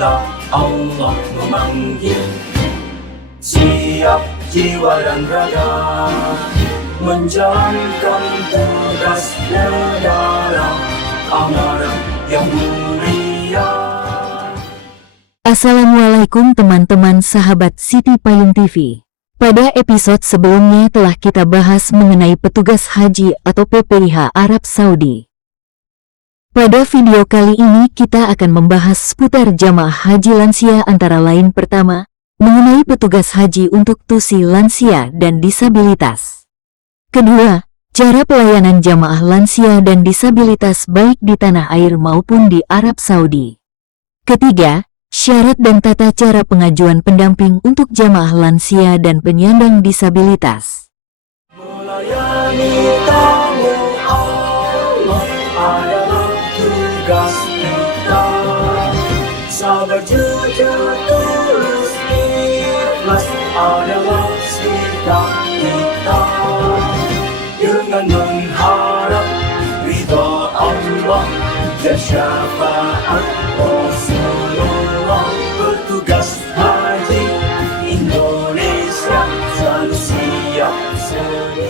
setelah Allah memanggil. Siap jiwa dan raga menjalankan tugas negara, amanah yang mulia. Assalamualaikum teman-teman sahabat Siti Payung TV. Pada episode sebelumnya telah kita bahas mengenai petugas haji atau PPIH Arab Saudi. Pada video kali ini kita akan membahas seputar jamaah haji lansia, antara lain pertama, mengenai petugas haji untuk tusi lansia dan disabilitas. Kedua, cara pelayanan jamaah lansia dan disabilitas baik di tanah air maupun di Arab Saudi. Ketiga, syarat dan tata cara pengajuan pendamping untuk jamaah lansia dan penyandang disabilitas. Melayani tamu Allah adalah tugas kita. Sabar, jujur, tulus, ikhlas adalah sikap kita. Dengan mengharap ridha Allah dan syafaat Rasulullah, petugas haji Indonesia selalu siap sedia.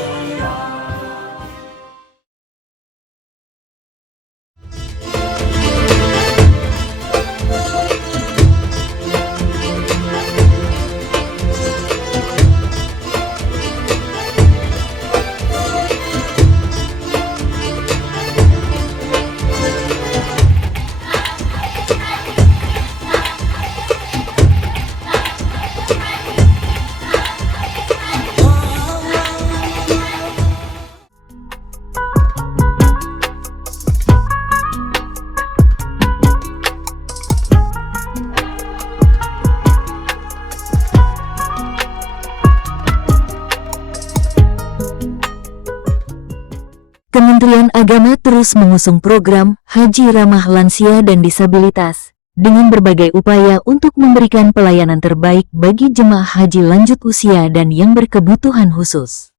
Kementerian Agama terus mengusung program Haji Ramah Lansia dan Disabilitas dengan berbagai upaya untuk memberikan pelayanan terbaik bagi jemaah haji lanjut usia dan yang berkebutuhan khusus.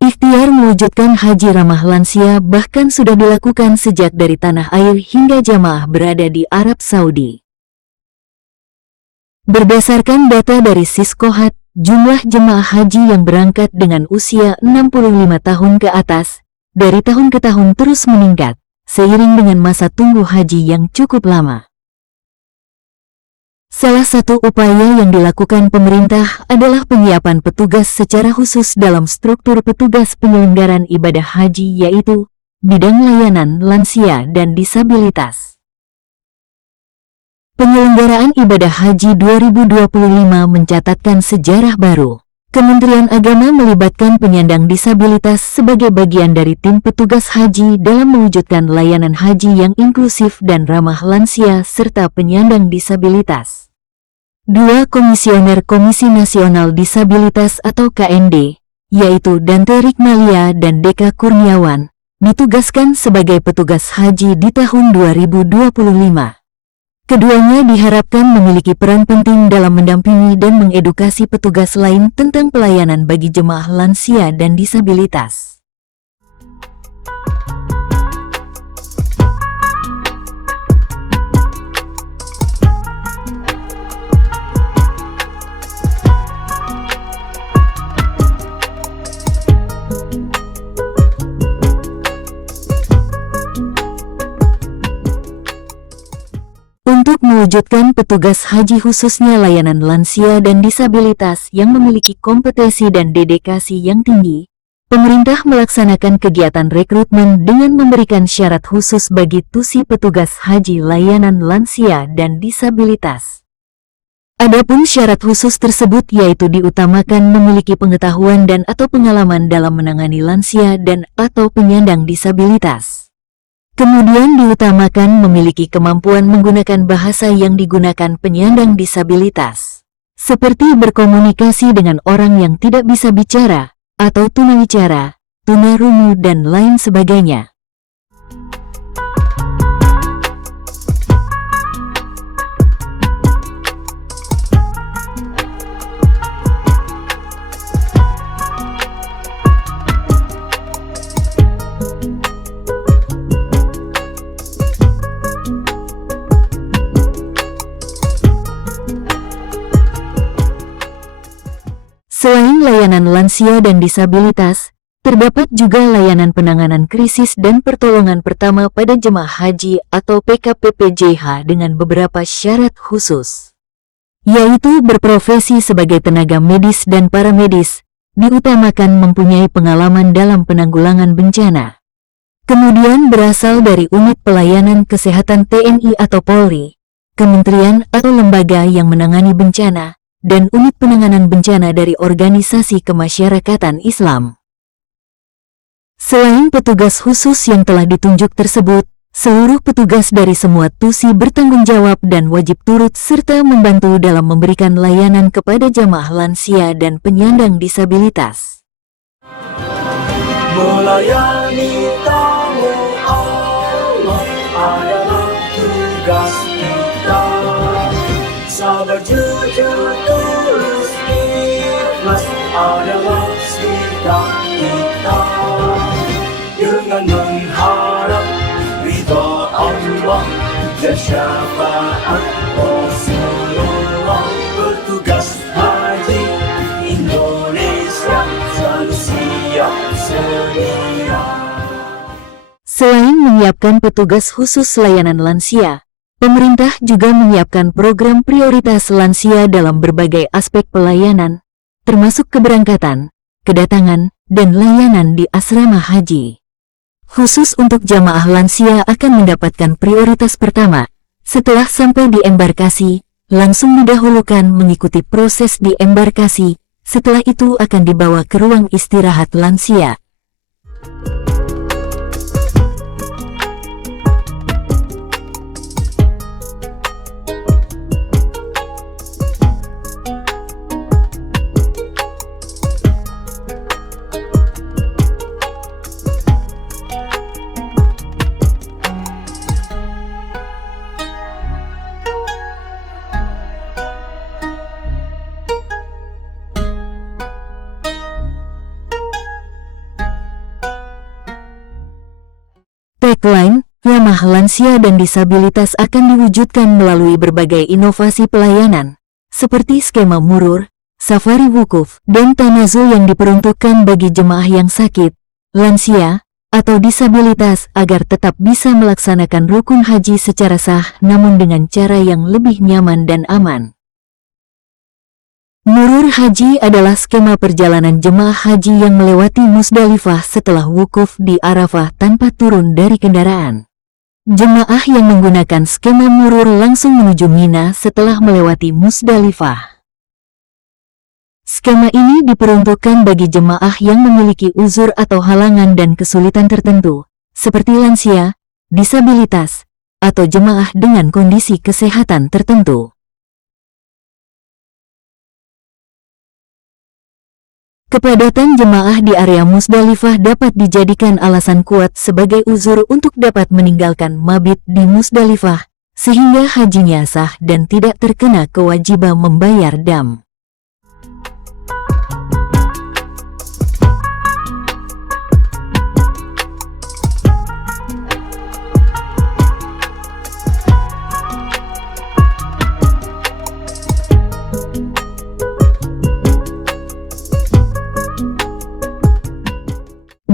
Ikhtiar mewujudkan Haji Ramah Lansia bahkan sudah dilakukan sejak dari tanah air hingga jamaah berada di Arab Saudi. Berdasarkan data dari Siskohat, jumlah jemaah haji yang berangkat dengan usia 65 tahun ke atas, dari tahun ke tahun terus meningkat, seiring dengan masa tunggu haji yang cukup lama. Salah satu upaya yang dilakukan pemerintah adalah penyiapan petugas secara khusus dalam struktur petugas penyelenggaraan ibadah haji, yaitu bidang layanan lansia dan disabilitas. Penyelenggaraan ibadah haji 2025 mencatatkan sejarah baru. Kementerian Agama melibatkan penyandang disabilitas sebagai bagian dari tim petugas haji dalam mewujudkan layanan haji yang inklusif dan ramah lansia serta penyandang disabilitas. Dua komisioner Komisi Nasional Disabilitas atau KND, yaitu Dante Rikmalia dan Deka Kurniawan, ditugaskan sebagai petugas haji di tahun 2025. Keduanya diharapkan memiliki peran penting dalam mendampingi dan mengedukasi petugas lain tentang pelayanan bagi jemaah lansia dan disabilitas. Untuk mewujudkan petugas haji khususnya layanan lansia dan disabilitas yang memiliki kompetensi dan dedikasi yang tinggi, pemerintah melaksanakan kegiatan rekrutmen dengan memberikan syarat khusus bagi tusi petugas haji layanan lansia dan disabilitas. Adapun syarat khusus tersebut yaitu diutamakan memiliki pengetahuan dan atau pengalaman dalam menangani lansia dan atau penyandang disabilitas. Kemudian diutamakan memiliki kemampuan menggunakan bahasa yang digunakan penyandang disabilitas, seperti berkomunikasi dengan orang yang tidak bisa bicara, atau tunawicara, tunarungu dan lain sebagainya. layanan lansia dan disabilitas, terdapat juga layanan penanganan krisis dan pertolongan pertama pada jemaah haji atau PKPPJH dengan beberapa syarat khusus, yaitu berprofesi sebagai tenaga medis dan paramedis, diutamakan mempunyai pengalaman dalam penanggulangan bencana. Kemudian berasal dari unit pelayanan kesehatan TNI atau Polri, kementerian atau lembaga yang menangani bencana, dan unit penanganan bencana dari organisasi kemasyarakatan Islam. Selain petugas khusus yang telah ditunjuk tersebut, seluruh petugas dari semua TUSI bertanggung jawab dan wajib turut serta membantu dalam memberikan layanan kepada jamaah lansia dan penyandang disabilitas. Melayani tamu Allah adalah tugas kita. Sabar, jujur, tulus, ikhlas adalah sikap kita. Dengan mengharap ridha Allah dan syafaat Rasulullah, bertugas haji Indonesia selalu siap sedia. Selain menyiapkan petugas khusus layanan lansia, pemerintah juga menyiapkan program prioritas lansia dalam berbagai aspek pelayanan, termasuk keberangkatan, kedatangan, dan layanan di asrama haji. Khusus untuk jamaah lansia akan mendapatkan prioritas pertama. Setelah sampai di embarkasi, langsung didahulukan mengikuti proses di embarkasi. Setelah itu akan dibawa ke ruang istirahat lansia. Tagline, ramah lansia dan disabilitas akan diwujudkan melalui berbagai inovasi pelayanan, seperti skema murur, safari wukuf, dan tanazul yang diperuntukkan bagi jemaah yang sakit, lansia, atau disabilitas agar tetap bisa melaksanakan rukun haji secara sah namun dengan cara yang lebih nyaman dan aman. Murur haji adalah skema perjalanan jemaah haji yang melewati Musdalifah setelah wukuf di Arafah tanpa turun dari kendaraan. Jemaah yang menggunakan skema murur langsung menuju Mina setelah melewati Musdalifah. Skema ini diperuntukkan bagi jemaah yang memiliki uzur atau halangan dan kesulitan tertentu, seperti lansia, disabilitas, atau jemaah dengan kondisi kesehatan tertentu. Kepadatan jemaah di area Musdalifah dapat dijadikan alasan kuat sebagai uzur untuk dapat meninggalkan mabit di Musdalifah, sehingga hajinya sah dan tidak terkena kewajiban membayar dam.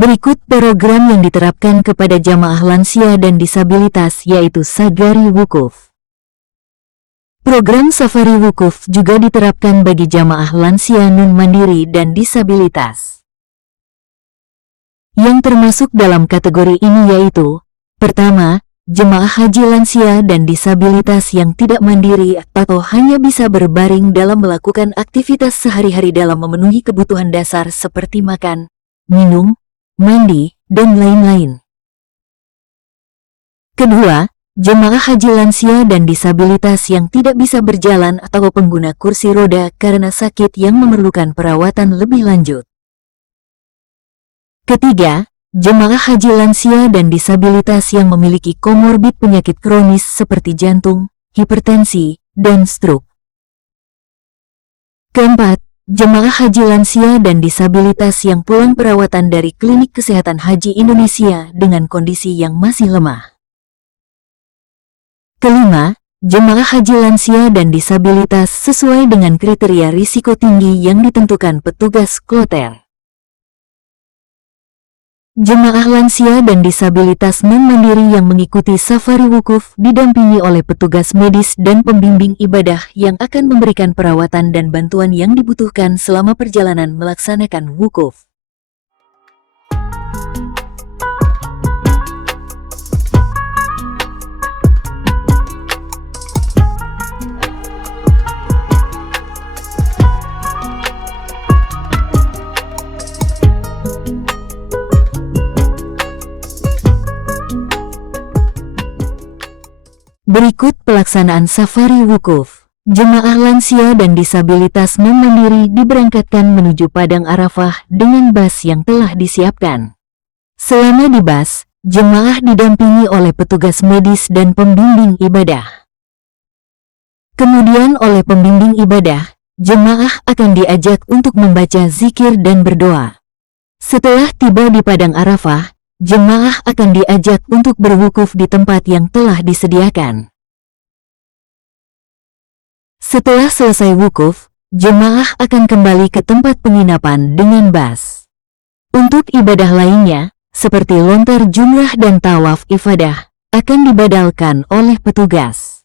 Berikut program yang diterapkan kepada jamaah lansia dan disabilitas yaitu Sagari Wukuf. Program Safari Wukuf juga diterapkan bagi jamaah lansia non-mandiri dan disabilitas. Yang termasuk dalam kategori ini yaitu, pertama, jemaah haji lansia dan disabilitas yang tidak mandiri atau hanya bisa berbaring dalam melakukan aktivitas sehari-hari dalam memenuhi kebutuhan dasar seperti makan, minum, mandi, dan lain-lain. Kedua, jemaah haji lansia dan disabilitas yang tidak bisa berjalan atau pengguna kursi roda karena sakit yang memerlukan perawatan lebih lanjut. Ketiga, jemaah haji lansia dan disabilitas yang memiliki komorbid penyakit kronis seperti jantung, hipertensi, dan stroke. Keempat, jemaah haji lansia dan disabilitas yang pulang perawatan dari Klinik Kesehatan Haji Indonesia dengan kondisi yang masih lemah. Kelima, jemaah haji lansia dan disabilitas sesuai dengan kriteria risiko tinggi yang ditentukan petugas kloter. Jemaah lansia dan disabilitas non-mandiri yang mengikuti safari wukuf didampingi oleh petugas medis dan pembimbing ibadah yang akan memberikan perawatan dan bantuan yang dibutuhkan selama perjalanan melaksanakan wukuf. Berikut pelaksanaan safari wukuf. Jemaah lansia dan disabilitas non-mandiri diberangkatkan menuju Padang Arafah dengan bas yang telah disiapkan. Selama di bas, jemaah didampingi oleh petugas medis dan pembimbing ibadah. Kemudian oleh pembimbing ibadah, jemaah akan diajak untuk membaca zikir dan berdoa. Setelah tiba di Padang Arafah, jemaah akan diajak untuk berwukuf di tempat yang telah disediakan. Setelah selesai wukuf, jemaah akan kembali ke tempat penginapan dengan bas. Untuk ibadah lainnya, seperti lontar jumrah dan tawaf ifadah, akan dibadalkan oleh petugas.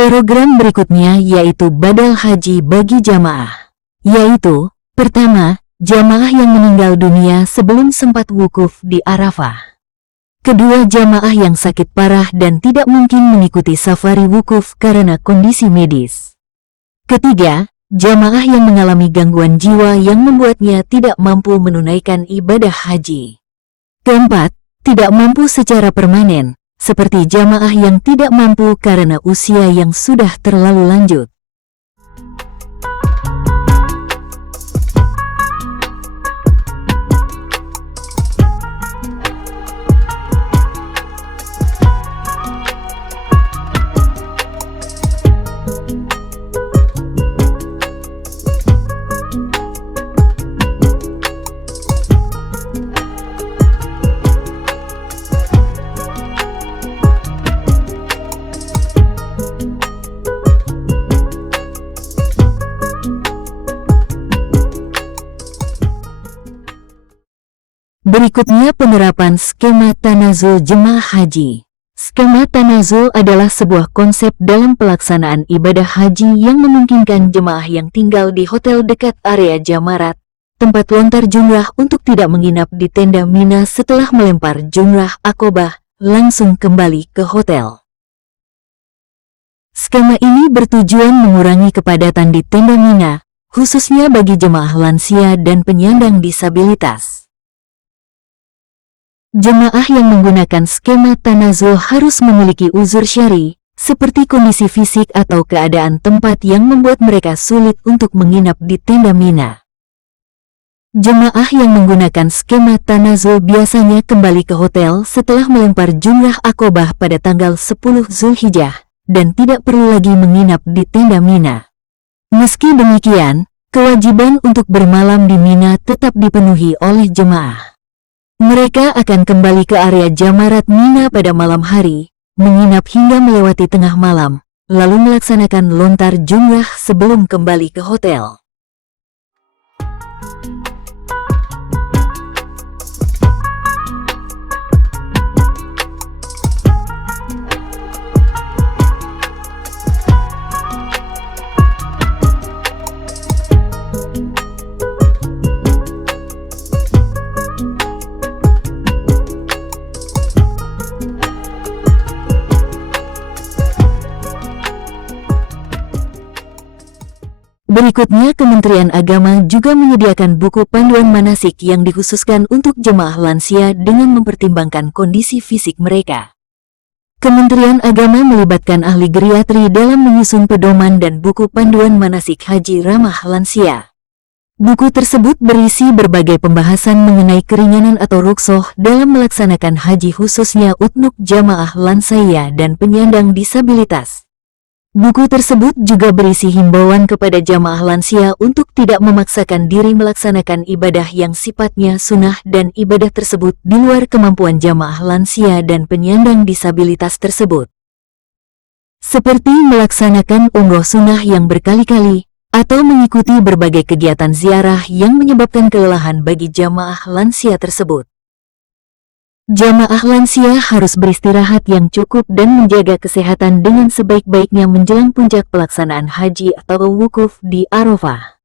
Program berikutnya yaitu badal haji bagi jamaah. Yaitu, pertama, jamaah yang meninggal dunia sebelum sempat wukuf di Arafah. Kedua, jamaah yang sakit parah dan tidak mungkin mengikuti safari wukuf karena kondisi medis. Ketiga, jamaah yang mengalami gangguan jiwa yang membuatnya tidak mampu menunaikan ibadah haji. Keempat, tidak mampu secara permanen, seperti jamaah yang tidak mampu karena usia yang sudah terlalu lanjut. Berikutnya penerapan skema tanazul jemaah haji. Skema tanazul adalah sebuah konsep dalam pelaksanaan ibadah haji yang memungkinkan jemaah yang tinggal di hotel dekat area Jamarat, tempat lontar jumrah untuk tidak menginap di tenda Mina setelah melempar jumrah Aqobah, langsung kembali ke hotel. Skema ini bertujuan mengurangi kepadatan di tenda Mina, khususnya bagi jemaah lansia dan penyandang disabilitas. Jemaah yang menggunakan skema tanazul harus memiliki uzur syar'i, seperti kondisi fisik atau keadaan tempat yang membuat mereka sulit untuk menginap di tenda Mina. Jemaah yang menggunakan skema tanazul biasanya kembali ke hotel setelah melempar jumrah Aqobah pada tanggal 10 Zulhijjah, dan tidak perlu lagi menginap di tenda Mina. Meski demikian, kewajiban untuk bermalam di Mina tetap dipenuhi oleh jemaah. Mereka akan kembali ke area Jamarat Mina pada malam hari, menginap hingga melewati tengah malam, lalu melaksanakan lontar jumrah sebelum kembali ke hotel. Berikutnya, Kementerian Agama juga menyediakan buku panduan manasik yang dikhususkan untuk jemaah lansia dengan mempertimbangkan kondisi fisik mereka. Kementerian Agama melibatkan ahli geriatri dalam menyusun pedoman dan buku panduan manasik haji ramah lansia. Buku tersebut berisi berbagai pembahasan mengenai keringanan atau rukhsah dalam melaksanakan haji khususnya untuk jamaah lansia dan penyandang disabilitas. Buku tersebut juga berisi himbauan kepada jamaah lansia untuk tidak memaksakan diri melaksanakan ibadah yang sifatnya sunnah dan ibadah tersebut di luar kemampuan jamaah lansia dan penyandang disabilitas tersebut. Seperti melaksanakan umroh sunnah yang berkali-kali, atau mengikuti berbagai kegiatan ziarah yang menyebabkan kelelahan bagi jamaah lansia tersebut. Jamaah lansia harus beristirahat yang cukup dan menjaga kesehatan dengan sebaik-baiknya menjelang puncak pelaksanaan haji atau wukuf di Arafah.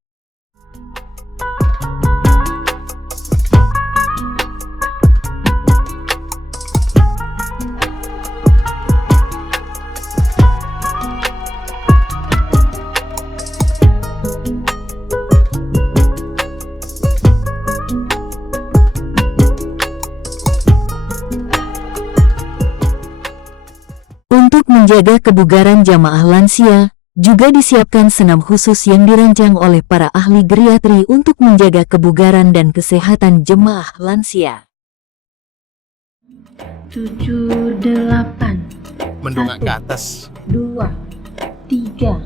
Untuk menjaga kebugaran jamaah lansia, juga disiapkan senam khusus yang dirancang oleh para ahli geriatri untuk menjaga kebugaran dan kesehatan jemaah lansia. 7, 8, Mendongak ke atas. 2, 3,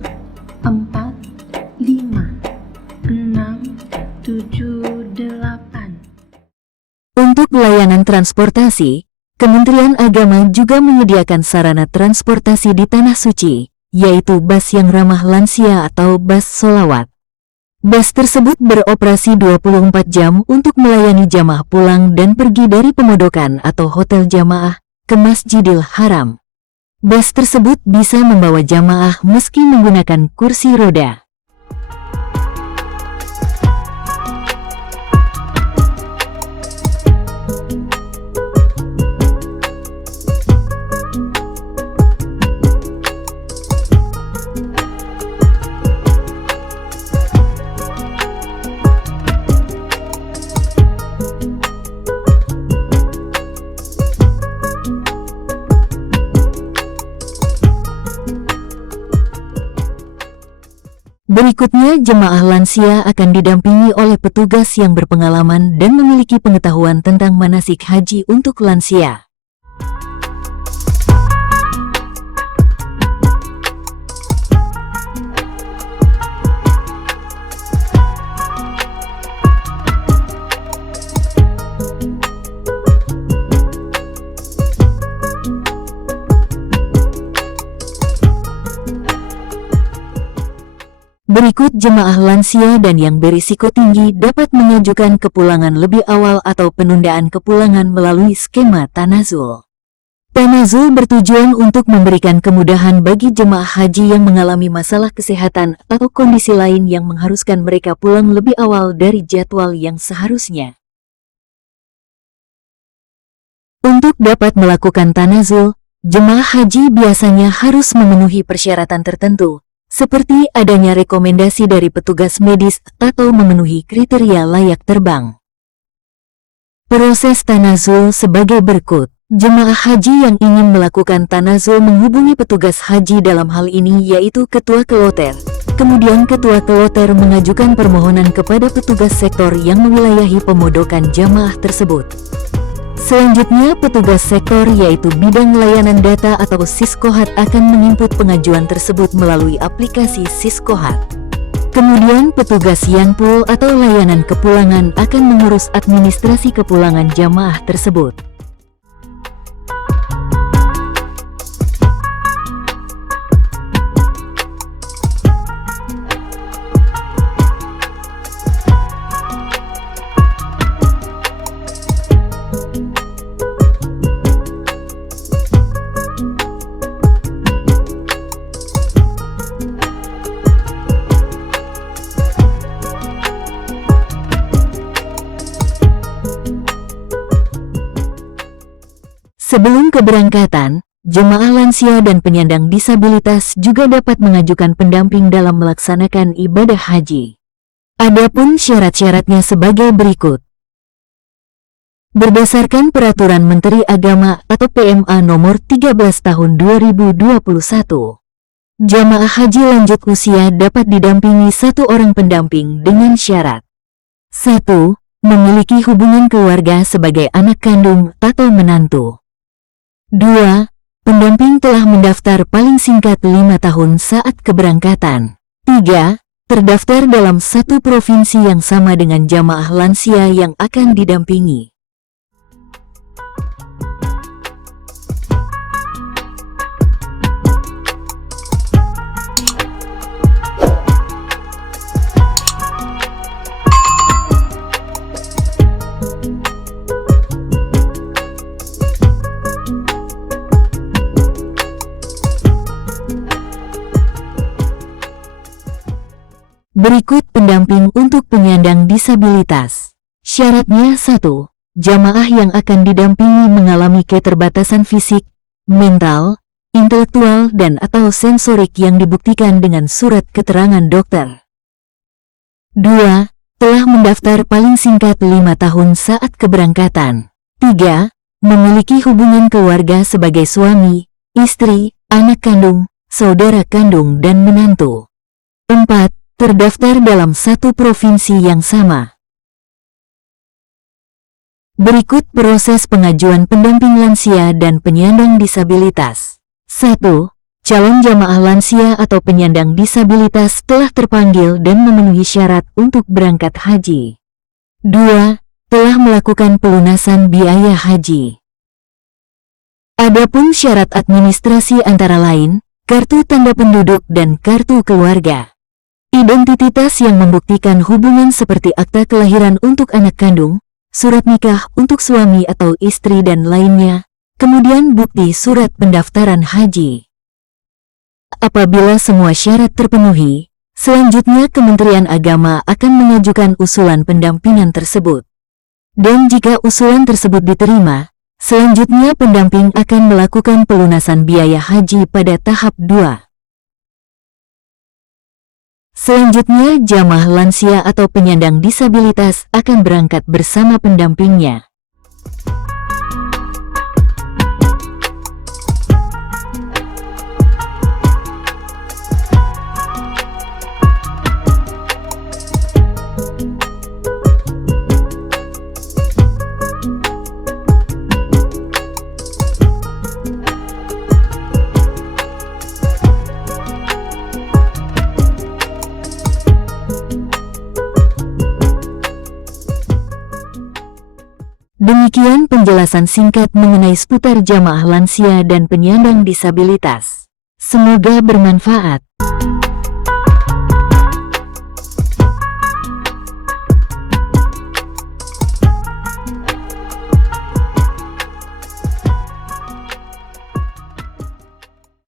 4, 5, 6, 7, 8. Untuk layanan transportasi, Kementerian Agama juga menyediakan sarana transportasi di Tanah Suci, yaitu bus yang ramah lansia atau bus sholawat. Bus tersebut beroperasi 24 jam untuk melayani jamaah pulang dan pergi dari pemondokan atau hotel jamaah ke Masjidil Haram. Bus tersebut bisa membawa jamaah meski menggunakan kursi roda. Berikutnya, jemaah lansia akan didampingi oleh petugas yang berpengalaman dan memiliki pengetahuan tentang manasik haji untuk lansia. Berikut jemaah lansia dan yang berisiko tinggi dapat mengajukan kepulangan lebih awal atau penundaan kepulangan melalui skema Tanazul. Tanazul bertujuan untuk memberikan kemudahan bagi jemaah haji yang mengalami masalah kesehatan atau kondisi lain yang mengharuskan mereka pulang lebih awal dari jadwal yang seharusnya. Untuk dapat melakukan Tanazul, jemaah haji biasanya harus memenuhi persyaratan tertentu, seperti adanya rekomendasi dari petugas medis atau memenuhi kriteria layak terbang. Proses Tanazul sebagai berikut. Jemaah haji yang ingin melakukan Tanazul menghubungi petugas haji dalam hal ini yaitu Ketua Keloter. Kemudian Ketua Keloter mengajukan permohonan kepada petugas sektor yang mewilayahi pemondokan jamaah tersebut. Selanjutnya, petugas sektor yaitu bidang layanan data atau Siskohat akan menginput pengajuan tersebut melalui aplikasi Siskohat. Kemudian, petugas Yanpul atau layanan kepulangan akan mengurus administrasi kepulangan jamaah tersebut. Sebelum keberangkatan, jemaah lansia dan penyandang disabilitas juga dapat mengajukan pendamping dalam melaksanakan ibadah haji. Adapun syarat-syaratnya sebagai berikut. Berdasarkan Peraturan Menteri Agama atau PMA Nomor 13 Tahun 2021, jamaah haji lanjut usia dapat didampingi satu orang pendamping dengan syarat 1. Memiliki hubungan keluarga sebagai anak kandung atau menantu. 2. Pendamping telah mendaftar paling singkat 5 tahun saat keberangkatan. 3. Terdaftar dalam satu provinsi yang sama dengan jamaah lansia yang akan didampingi. Berikut pendamping untuk penyandang disabilitas. Syaratnya 1. Jamaah yang akan didampingi mengalami keterbatasan fisik, mental, intelektual dan/atau sensorik yang dibuktikan dengan surat keterangan dokter. 2. Telah mendaftar paling singkat 5 tahun saat keberangkatan. 3. Memiliki hubungan keluarga sebagai suami, istri, anak kandung, saudara kandung dan menantu. 4. Terdaftar dalam satu provinsi yang sama. Berikut proses pengajuan pendamping lansia dan penyandang disabilitas. 1. Calon jamaah lansia atau penyandang disabilitas telah terpanggil dan memenuhi syarat untuk berangkat haji. 2. Telah melakukan pelunasan biaya haji. Adapun syarat administrasi antara lain, kartu tanda penduduk dan kartu keluarga. Identitas yang membuktikan hubungan seperti akta kelahiran untuk anak kandung, surat nikah untuk suami atau istri dan lainnya, kemudian bukti surat pendaftaran haji. Apabila semua syarat terpenuhi, selanjutnya Kementerian Agama akan mengajukan usulan pendampingan tersebut. Dan jika usulan tersebut diterima, selanjutnya pendamping akan melakukan pelunasan biaya haji pada tahap 2. Selanjutnya, jamaah lansia atau penyandang disabilitas akan berangkat bersama pendampingnya. Demikian penjelasan singkat mengenai seputar jamaah lansia dan penyandang disabilitas. Semoga bermanfaat.